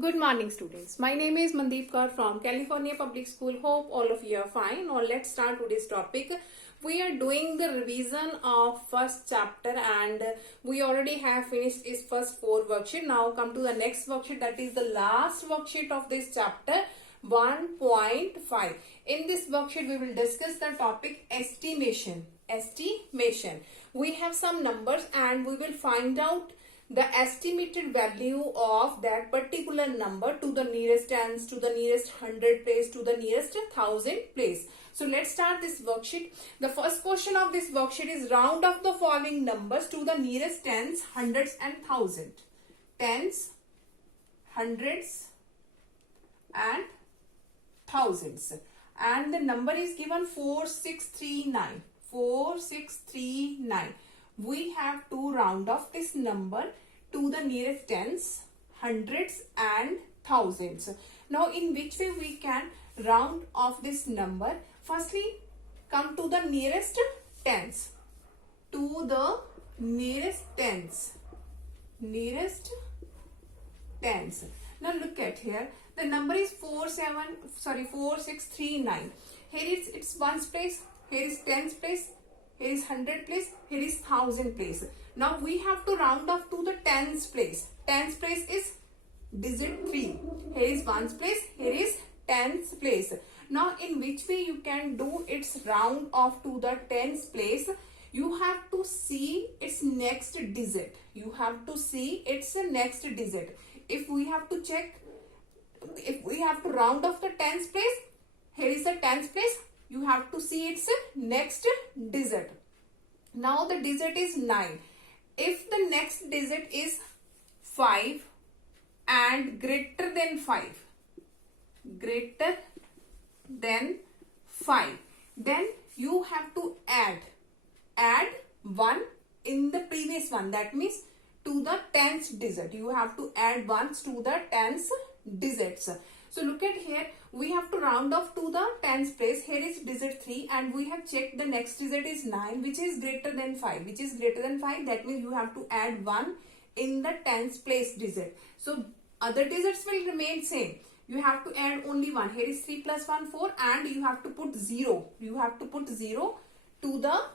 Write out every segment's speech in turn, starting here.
Good morning, students. My name is Mandeep Kaur from California Public School. Hope all of you are fine. Now let's start today's topic. We are doing the revision of first chapter and we already have finished its first 4 worksheet. Now come to the next worksheet, that is the last worksheet of this chapter 1.5. In this worksheet we will discuss the topic estimation. Estimation. We have some numbers and we will find out the estimated value of that particular number to the nearest tens, to the nearest 100 place, to the nearest 1000 place. So let's start this worksheet. The first question of this worksheet is round of the following numbers to the nearest tens, hundreds and thousand. Tens, hundreds and thousands. And the number is given 4639. 4639. We have to round off this number to the nearest tens, hundreds and thousands. Now in which way we can round off this number? Firstly, come to the nearest tens. To the nearest tens. Nearest tens. Now look at here. The number is 4639. Here it's ones place. Here is tens place. Here is 100 place, here is 1000 place. Now we have to round off to the tens place. Tens place is digit 3. Here is ones place, here is tens place. Now in which way you can do its round off to the tens place? You have to see its next digit. You have to see its next digit. If we have to check, if we have to round off the tens place, here is the tens place. You have to see its next digit. Now the digit is 9. If the next digit is 5 and greater than 5, greater than 5, then you have to add 1 in the previous one. That means to the tens digit. You have to add ones to the tens digits. So look at here, we have to round off to the tens place. Here is digit 3 and we have checked the next digit is 9, which is greater than 5. Which is greater than 5, that means you have to add 1 in the tens place digit. So other digits will remain same. You have to add only 1. Here is 3 plus 1, 4, and you have to put 0. You have to put 0 to the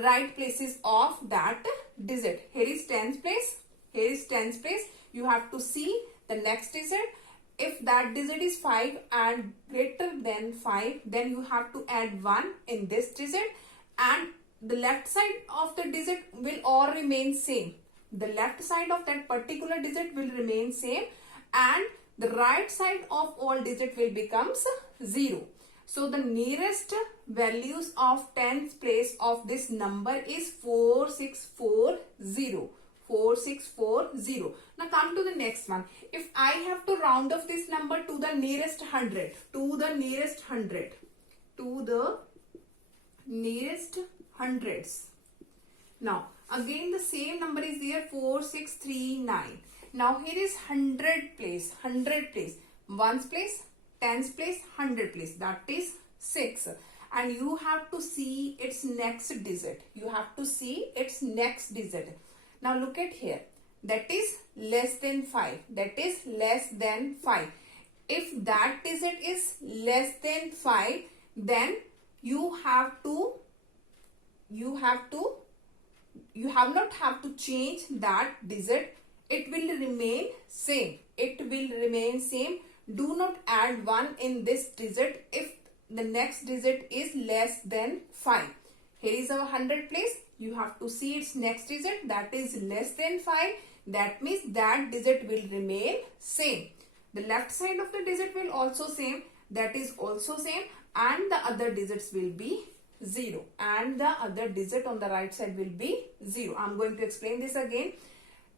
right places of that digit. Here is tens place. Here is tens place. You have to see the next digit. If that digit is 5 and greater than 5, then you have to add 1 in this digit and the left side of the digit will all remain same. The left side of that particular digit will remain same and the right side of all digit will becomes 0. So the nearest values of tens place of this number is 4640. 4640. Now come to the next one. If I have to round off this number to the nearest 100, to the nearest 100, to the nearest hundreds. Now again the same number is there, 4639. Now here is 100 place, 100 place, ones place, tens place, 100 place, that is 6. And you have to see its next digit. You have to see its next digit. Now look at here, that is less than 5, that is less than 5. If that digit is less than 5, then you not have to change that digit. It will remain same. It will remain same. Do not add 1 in this digit if the next digit is less than 5. Here is our 100 place. You have to see its next digit, that is less than 5. That means that digit will remain same. The left side of the digit will also same, that is also same, and the other digits will be 0. And the other digit on the right side will be 0. I am going to explain this again.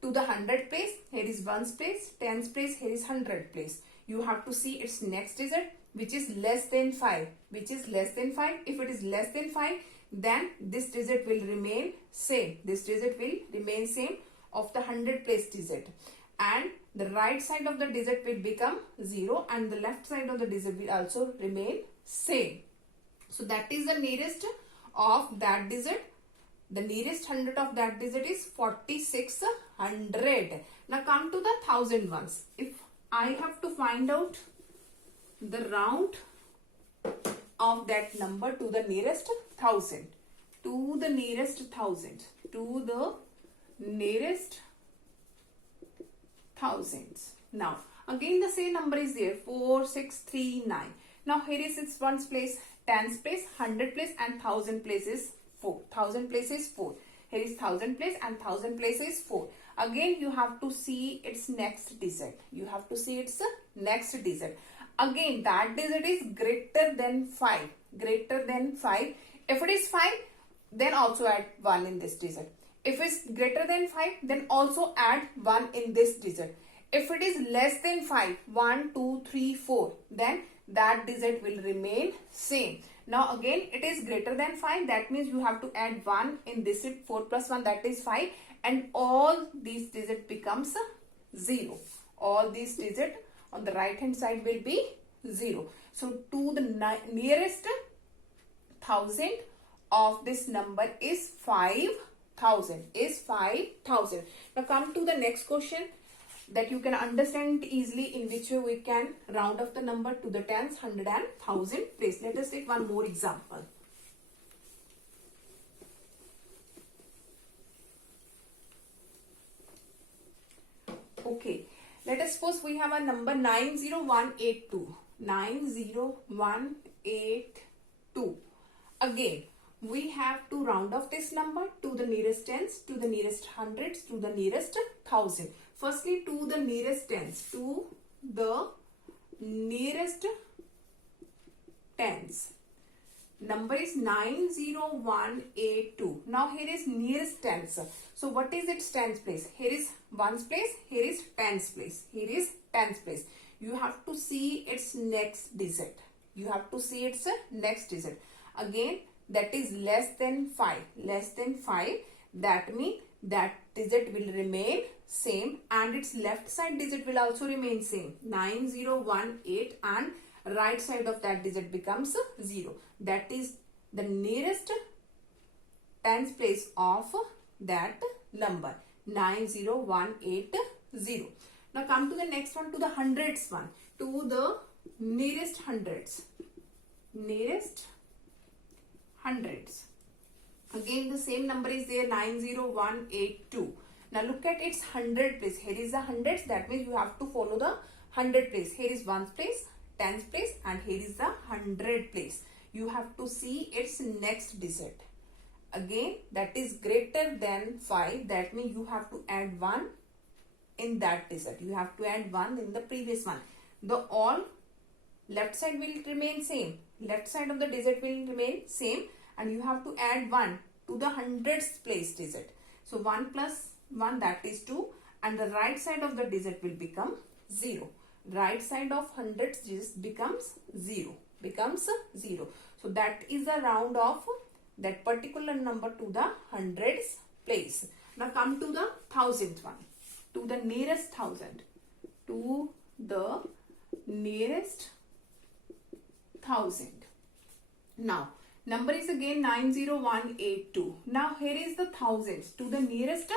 To the 100 place, here is ones place, tens place, here is 100 place. You have to see its next digit, which is less than 5. Which is less than 5. If it is less than 5, then this digit will remain same. This digit will remain same of the 100 place digit. And the right side of the digit will become 0 and the left side of the digit will also remain same. So that is the nearest of that digit. The nearest hundred of that digit is 4600. Now come to the thousand ones. If I have to find out the round of that number to the nearest thousand. To the nearest thousand. To the nearest thousands. Now, again the same number is there. 4, 6, 3, 9. Now, here is its ones place, tens place, 100 place and 1000 place is 4. 1000 place is 4. Here is 1000 place and 1000 place is 4. Again, you have to see its next digit. You have to see its next digit. Again, that digit is greater than 5. Greater than 5. If it is 5, then also add 1 in this digit. If it's greater than 5, then also add 1 in this digit. If it is less than 5, 1, 2, 3, 4, then that digit will remain same. Now again, it is greater than 5. That means you have to add 1 in this digit. 4 plus 1, that is 5. And all these digits becomes 0. All these digits on the right hand side will be 0. So to the nearest thousand of this number is 5,000. Is 5,000. Now come to the next question that you can understand easily, in which way we can round off the number to the tens, hundred and thousand place. Let us take one more example. Okay, let us suppose we have a number 90182. 90182. Again, we have to round off this number to the nearest tens, to the nearest hundreds, to the nearest thousand. Firstly, to the nearest tens. To the nearest tens. Number is 90182. Now here is nearest tens. So what is its tens place? Here is ones place. Here is tens place. Here is tens place. You have to see its next digit. You have to see its next digit. Again, that is less than 5. Less than 5. That means that digit will remain same and its left side digit will also remain same. 9018 and right side of that digit becomes 0. That is the nearest tens place of that number. 90180. Now come to the next one, to the hundreds one. To the nearest hundreds. Nearest hundreds. Again the same number is there, 90182. Now look at its hundred place. Here is the hundreds. That means you have to follow the hundred place. Here is ones place, tens place and here is the hundred place. You have to see its next digit. Again, that is greater than 5. That means you have to add 1 in that digit. You have to add 1 in the previous one. The all left side will remain same. Left side of the digit will remain same and you have to add 1 to the hundreds place digit. So 1 plus 1, that is 2 and the right side of the digit will become 0. Right side of hundreds just becomes 0. Becomes 0. So that is the round of that particular number to the hundreds place. Now come to the thousandth one. To the nearest thousand. To the nearest thousand. Now number is again 90182. Now here is the thousands. To the nearest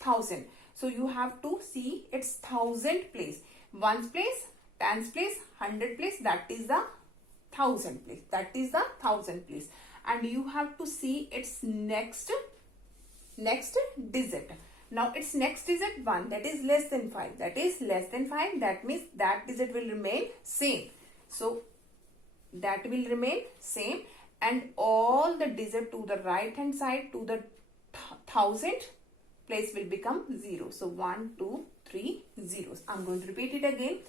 thousand. So you have to see its thousand place. Ones place, tens place, hundred place, that is the thousand place. That is the thousand place. And you have to see its next digit. Now its next digit 1, that is less than 5. That is less than 5. That means that digit will remain same. So that will remain same and all the digit to the right hand side to the thousand place will become 0. So 1, 2, 3 zeros. I'm going to repeat it again.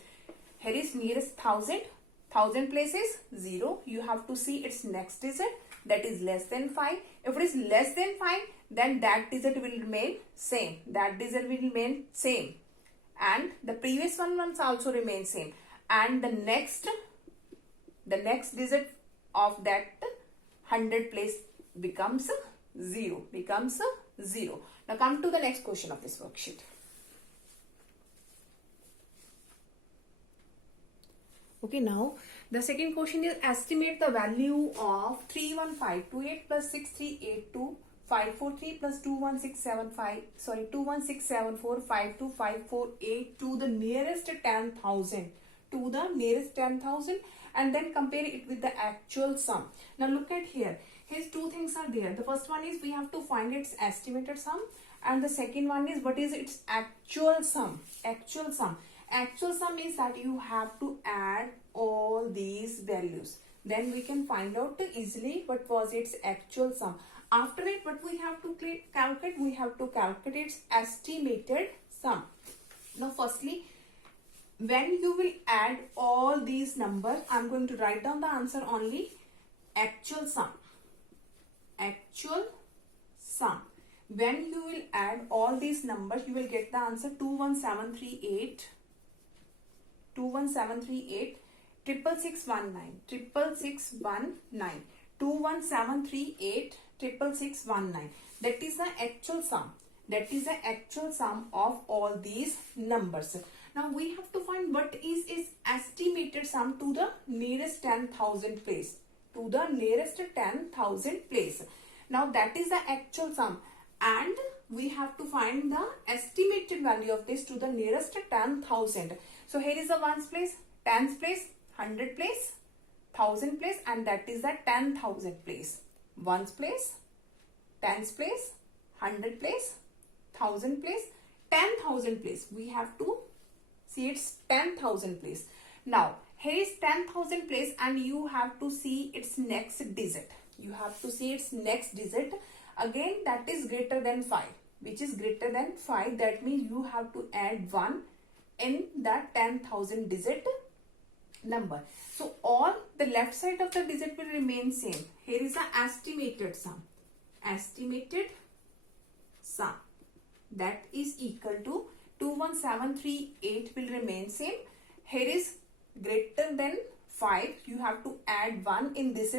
Here is nearest thousand. Thousand place is 0. You have to see its next digit, that is less than 5. If it is less than 5, then that digit will remain same. That digit will remain same. And the previous ones also remain same. And the next digit of that 100 place becomes 0. Becomes 0. Now come to the next question of this worksheet. Okay, now the second question is estimate the value of 31528 plus 6382 543 plus 21675, sorry, 21674, 52548 to the nearest 10,000, to the nearest 10,000, and then compare it with the actual sum. Now look at here. Here's two things are there. The first one is we have to find its estimated sum, and the second one is what is its actual sum. Actual sum. Actual sum is that you have to add all these values. Then we can find out easily what was its actual sum. After it, what we have to calculate? We have to calculate its estimated sum. Now firstly, when you will add all these numbers, I'm going to write down the answer only. Actual sum. Actual sum. When you will add all these numbers, you will get the answer 21738, 21738, 66619, 66619, 21738, 66619. That is the actual sum. That is the actual sum of all these numbers. Now we have to find what is its estimated sum to the nearest 10,000 place. To the nearest 10,000 place. Now that is the actual sum, and we have to find the estimated value of this to the nearest 10,000. So here is the ones place, tens place, 100 place, 1000 place, and that is the 10,000 place. Ones place, tens place, 100 place, 1000 place, 10,000 place. We have to see it's 10,000 place. Now here is 10,000 place, and you have to see its next digit. You have to see its next digit. Again, that is greater than 5. Which is greater than 5. That means you have to add 1 in that 10,000 digit number. So all the left side of the digit will remain same. Here is the estimated sum. Estimated sum. That is equal to 21738 will remain same. Here is greater than 5. You have to add 1 in this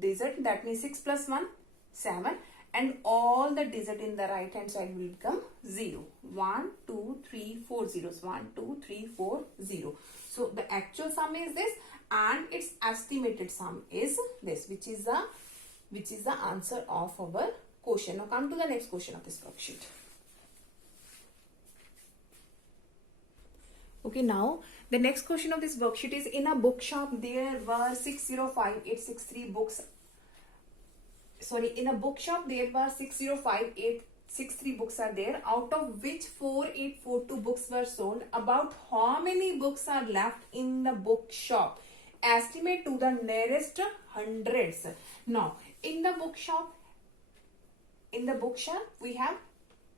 digit. That means 6 plus 1, 7. And all the digit in the right hand side will become 0. 1, 2, 3, 4 zeros. 1, 2, 3, 4, 0. So the actual sum is this, and its estimated sum is this, which is the answer of our question. Now come to the next question of this worksheet. Okay, now the next question of this worksheet is, in a bookshop there were 605863 books. Sorry, in a bookshop there were 605863 books are there, out of which 4842 books were sold. About how many books are left in the bookshop? Estimate to the nearest hundreds. Now, in the bookshop we have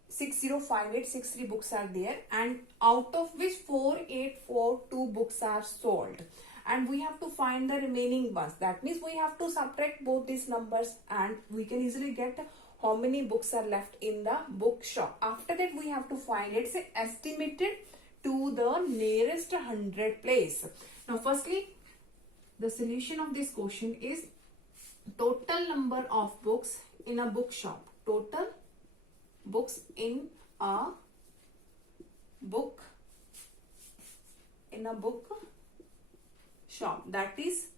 605863 books are there, and out of which 4842 books are sold, and we have to find the remaining ones. That means we have to subtract both these numbers, and we can easily get how many books are left in the bookshop. After that, we have to find its estimated to the nearest 100 place. Now firstly, the solution of this question is total number of books in a bookshop. Total books in a book shop, that is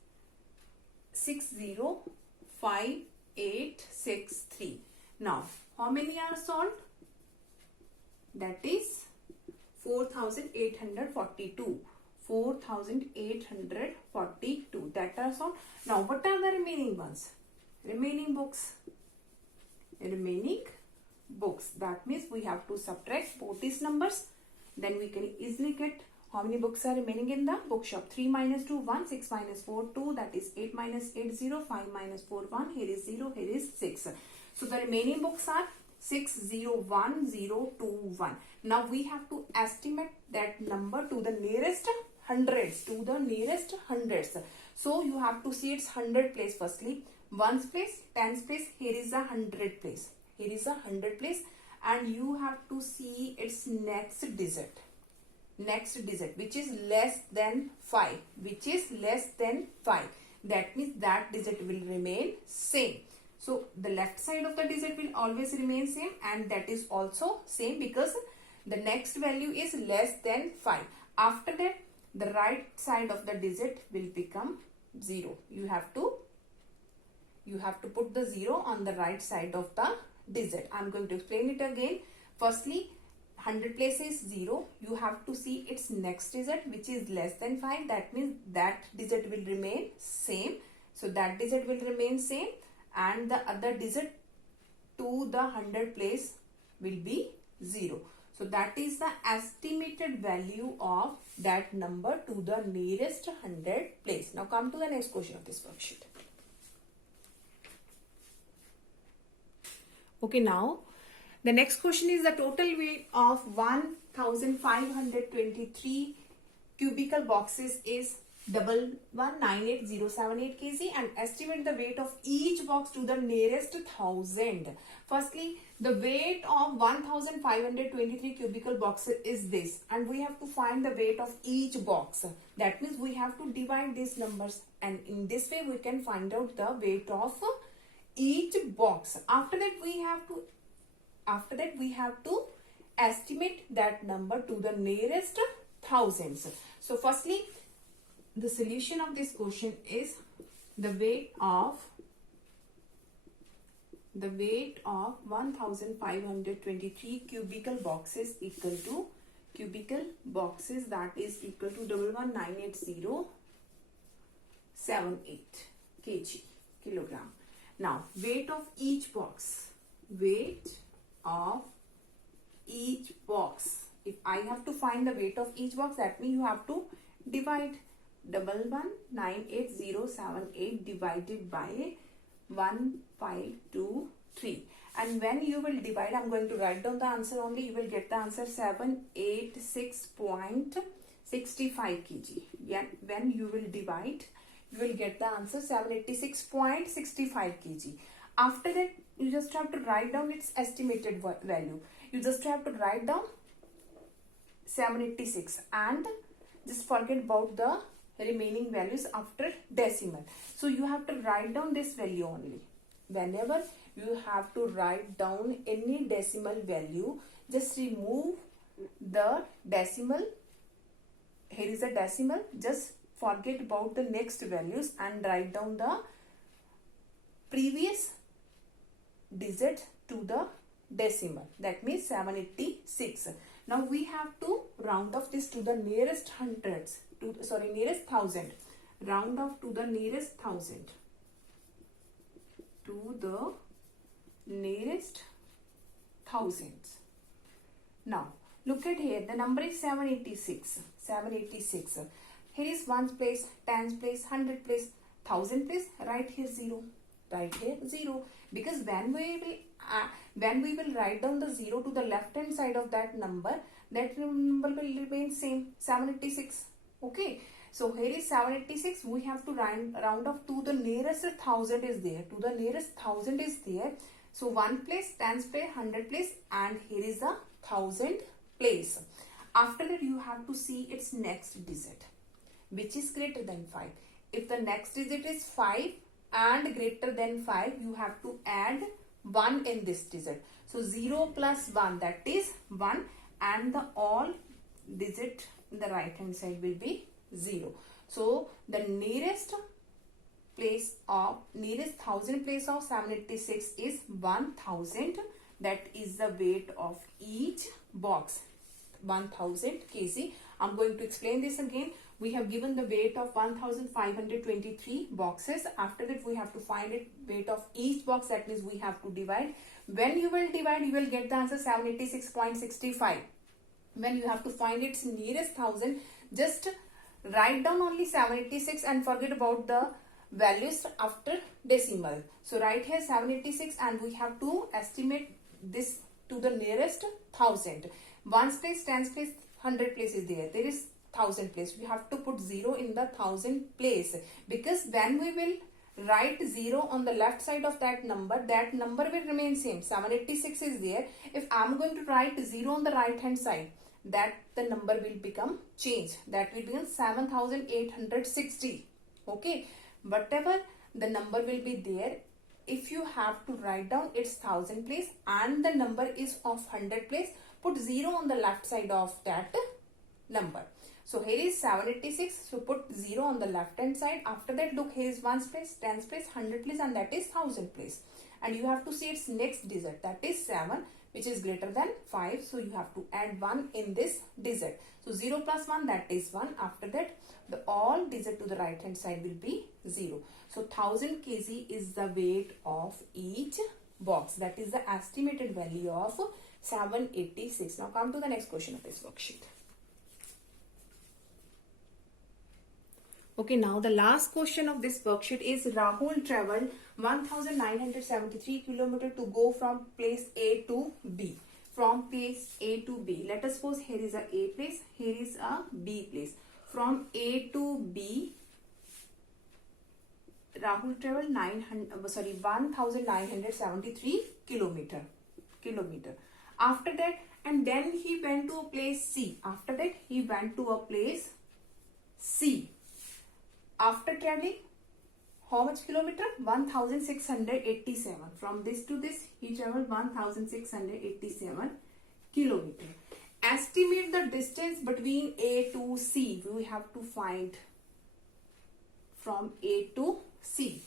605863. Now how many are sold? That is 4842. 4842 that are sold. Now what are the remaining ones? Remaining books. That means we have to subtract both these numbers. Then we can easily get how many books are remaining in the bookshop. 3 minus 2, 1. 6 minus 4, 2. That is 8 minus 8, 0. 5 minus 4, 1. Here is 0. Here is 6. So the remaining books are 601021. Now we have to estimate that number to the nearest hundreds. So you have to see its 100 place firstly. Ones place, tens place. Here is a 100 place. And you have to see its next digit, which is less than 5. That means that digit will remain same. So the left side of the digit will always remain same, and that is also same because the next value is less than 5. After that, the right side of the digit will become 0. You have to put the 0 on the right side of the digit. I'm going to explain it again. Firstly, 100 place is 0. You have to see its next digit, which is less than 5. That means that digit will remain same. So that digit will remain same, and the other digit to the 100 place will be 0. So that is the estimated value of that number to the nearest 100 place. Now come to the next question of this worksheet. Okay, now the next question is the total weight of 1523 cubical boxes is 1198078 kg, and estimate the weight of each box to the nearest 1000. Firstly, the weight of 1523 cubical boxes is this, and we have to find the weight of each box. That means we have to divide these numbers, and in this way we can find out the weight of each box. After that we have to estimate that number to the nearest thousands. So firstly, the solution of this question is the weight of 1523 cubical boxes equal to cubical boxes, that is equal to 1198078 kg kilogram. Now weight of each box, weight of each box. If I have to find the weight of each box, that means you have to divide 1198078 divided by 1523, and when you will divide, I'm going to write down the answer only, you will get the answer 786.65 kg. Yeah, when you will divide, you will get the answer 786.65 kg. After that, you just have to write down its estimated value. You just have to write down 786 and just forget about the remaining values after decimal. So you have to write down this value only. Whenever you have to write down any decimal value, just remove the decimal. Here is a decimal. Just forget about the next values and write down the previous digit to the decimal. That means 786. Now we have to round off this to the nearest hundreds. Nearest thousand. Round off to the nearest thousand. To the nearest thousands. Now look at here. The number is 786. 786. Here is 1's place, 10's place, 100 place, 1000 place. Write here 0. Write here 0. Because when we will write down the 0 to the left hand side of that number will remain same, 786. Okay, so here is 786. We have to round off to the nearest 1000 is there. To the nearest 1000 is there. So 1 place, 10's place, 100 place, and here is the 1000 place. After that, you have to see its next digit, which is greater than 5. If the next digit is 5 and greater than 5, you have to add 1 in this digit. So 0 plus 1, that is 1, and the all digit in the right hand side will be 0. So the nearest 1000 place of 786 is 1000. That is the weight of each box, 1000 kg. I'm going to explain this again. We have given the weight of 1523 boxes. After that, we have to find it weight of each box. That means we have to divide. When you will divide, you will get the answer 786.65. When you have to find its nearest thousand, just write down only 786 and forget about the values after decimal. So write here 786 and we have to estimate this to the nearest thousand. 1's place, 10's place, 100 place is there. There is 1000 place. We have to put 0 in the 1000 place, because when we will write 0 on the left side of that number will remain same. 786 is there. If I am going to write 0 on the right hand side, that the number will become changed. That will become 7860. Okay. Whatever the number will be there, if you have to write down its 1000 place and the number is of 100 place, put 0 on the left side of that number. So here is 786. So put 0 on the left hand side. After that, look, here is 1's place, 10's place, 100 place, and that is 1000 place. and you have to see its next digit, that is 7, which is greater than 5. So you have to add 1 in this digit. So 0 plus 1, that is 1. After that, the all digit to the right hand side will be 0. So 1000 kg is the weight of each box. That is the estimated value of 786. Now come to the next question of this worksheet. Okay, now the last question of this worksheet is Rahul traveled 1973 km to go from place A to B. From place A to B. Let us suppose here is a A place, here is a B place. From A to B, Rahul traveled 1973 kilometer. After that, and then he went to a place C. After that, he went to a place C. After traveling, how much kilometer? 1687. From this to this, he traveled 1687 kilometer. Estimate the distance between A to C. We have to find from A to C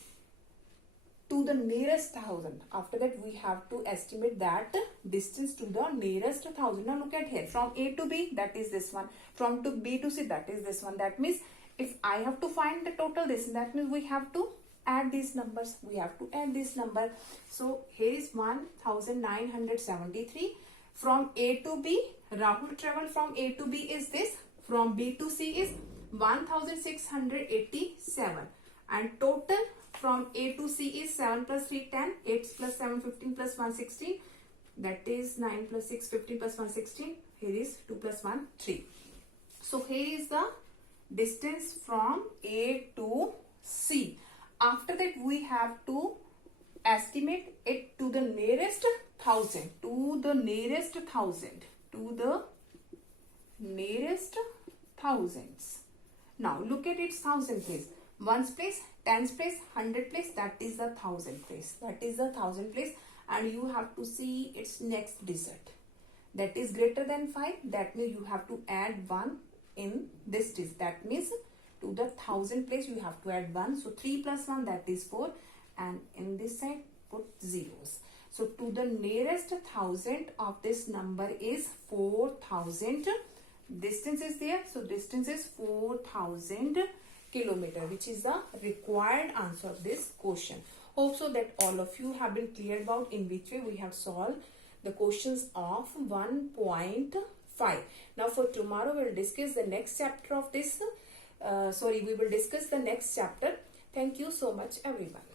to the nearest 1000. After that, we have to estimate that distance to the nearest 1000. Now look at here. From A to B, that is this one. From to B to C, that is this one. That means if I have to find the total distance, that means we have to add these numbers. We have to add this number. So here is 1973. From A to B, Rahul traveled from A to B is this. From B to C is 1687. And total from A to C is 7 plus 3, 10. 8 plus 7, 15 plus 1, 16. That is 9 plus 6, 15 plus 1, 16. Here is 2 plus 1, 3. So here is the distance from A to C. After that, we have to estimate it to the nearest 1000. To the nearest 1000. To the nearest thousands. Now look at its 1000 place. 1's place, 10's place, 100 place, that is the 1000 place. That is the 1000 place, and you have to see its next digit. That is greater than 5. That means you have to add 1 in this digit. That means to the 1000 place you have to add 1. So 3 plus 1, that is 4, and in this side put zeros. So to the nearest 1000 of this number is 4000. Distance is there. So distance is 4000 kilometer, which is the required answer of this question. Hope so that all of you have been clear about in which way we have solved the questions of 1.5. Now for tomorrow we will discuss the next chapter of this. We will discuss the next chapter. Thank you so much everyone.